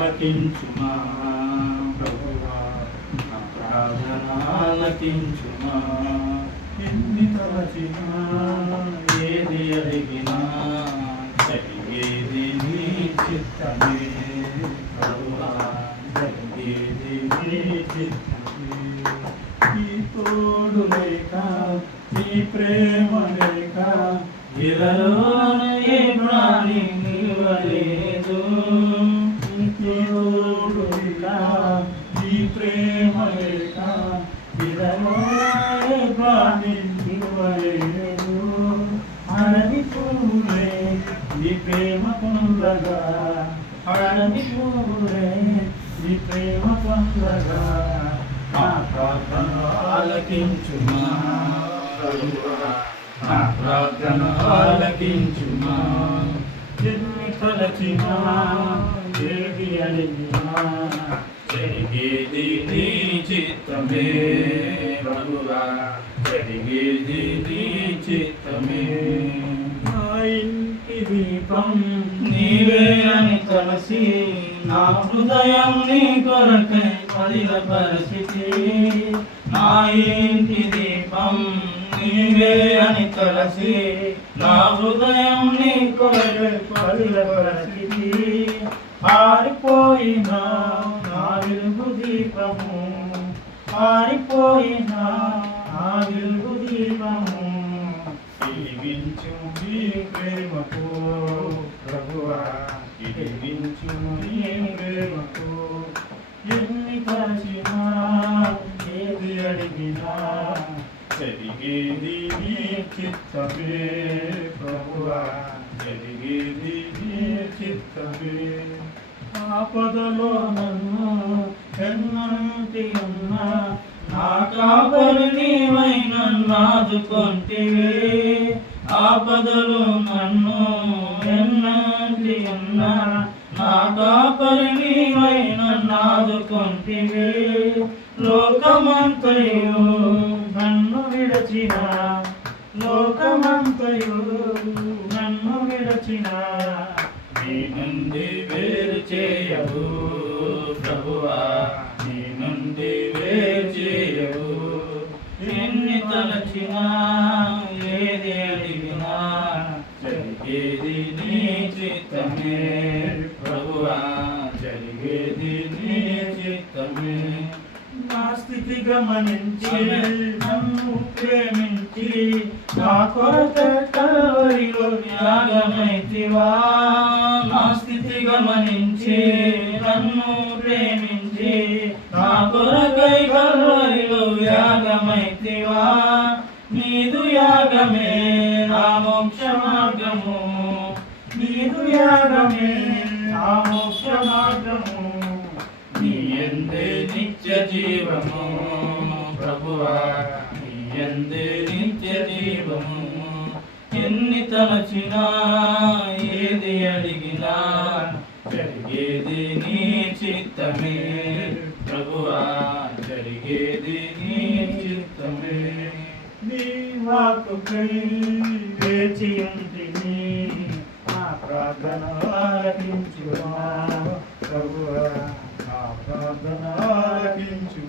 ఆలకించుమా ప్రభువా నా ప్రార్థన ఆలకించుమా ఎన్ని తలచినా ఏది అడిగినా జరిగేది నీ చిత్తమే ప్రభువా జరిగేది నీ చిత్తమే ఈ తోడు లేక ప్రేమ లేక ఇలలోన ప్రాణి ప్రేమ పొందగా అడవి పూలే ఈ ప్రేమ పొందగా నా ప్రార్థన ఆలకించుమా నా ప్రార్థన ఆలకించుమా ఎన్ని తలచినా అడిగినా జరిగేది నీ చిత్తమే ప్రభువా జరిగేది నీ చిత్తమే నా ఇంటి దీపం నీవే అని తలసి నా హృదయం నీ కొరకై పదిల పరిస్థితి నా ఇంటి దీపం నీవే అని తలసి నా హృదయం నీ కొరకై పదిల పరిస్థితి పారిపోయిన నా వెలుగు దీపము పారిపోయిన ఆ వెలుగు దీపము వెలిగించు నీ ప్రేమకు. ప్రభువా వెలిగించు నీ ప్రేమకు. ఎన్ని కలిసినా ఏది అడిగినా జరిగేది నీ చిత్తమే. ప్రభువా జరిగేది నీ చిత్తమే. ఆపదలో నన్ను ఆదుకొంటివే ఆపదలు నన్ను ఎన్నంటి ఉన్నా నా కాపరి నీవై నన్ను లోకమంతయు నన్ను విడచిన. లోకమంతయు నన్ను విడచిన. నీ నుండి వేరు చేయవు చిత్తమే ప్రభువా జరిగేది నీ చిత్తమే. నా స్థితి గమనించి నన్ను ప్రేమించి నా కొరత కలవరిలో త్యాగమైతివా నా స్థితి గమనించి నన్ను ప్రేమించి నా నీదు నా మోక్ష మార్గము నీ ఎందే నిత్య జీవము ప్రభువా. నీ ఎందే నిత్య జీవము ఎన్ని తలచినా ఏది అడిగినా జరిగేది నీ చిత్తమే ప్రభువా. జరిగేది నీ చిత్తమే. నీ వాకుకై వేచి ప్రార్థన ఆలకించుమా ప్రభువా నా ప్రార్థన ఆలకించు.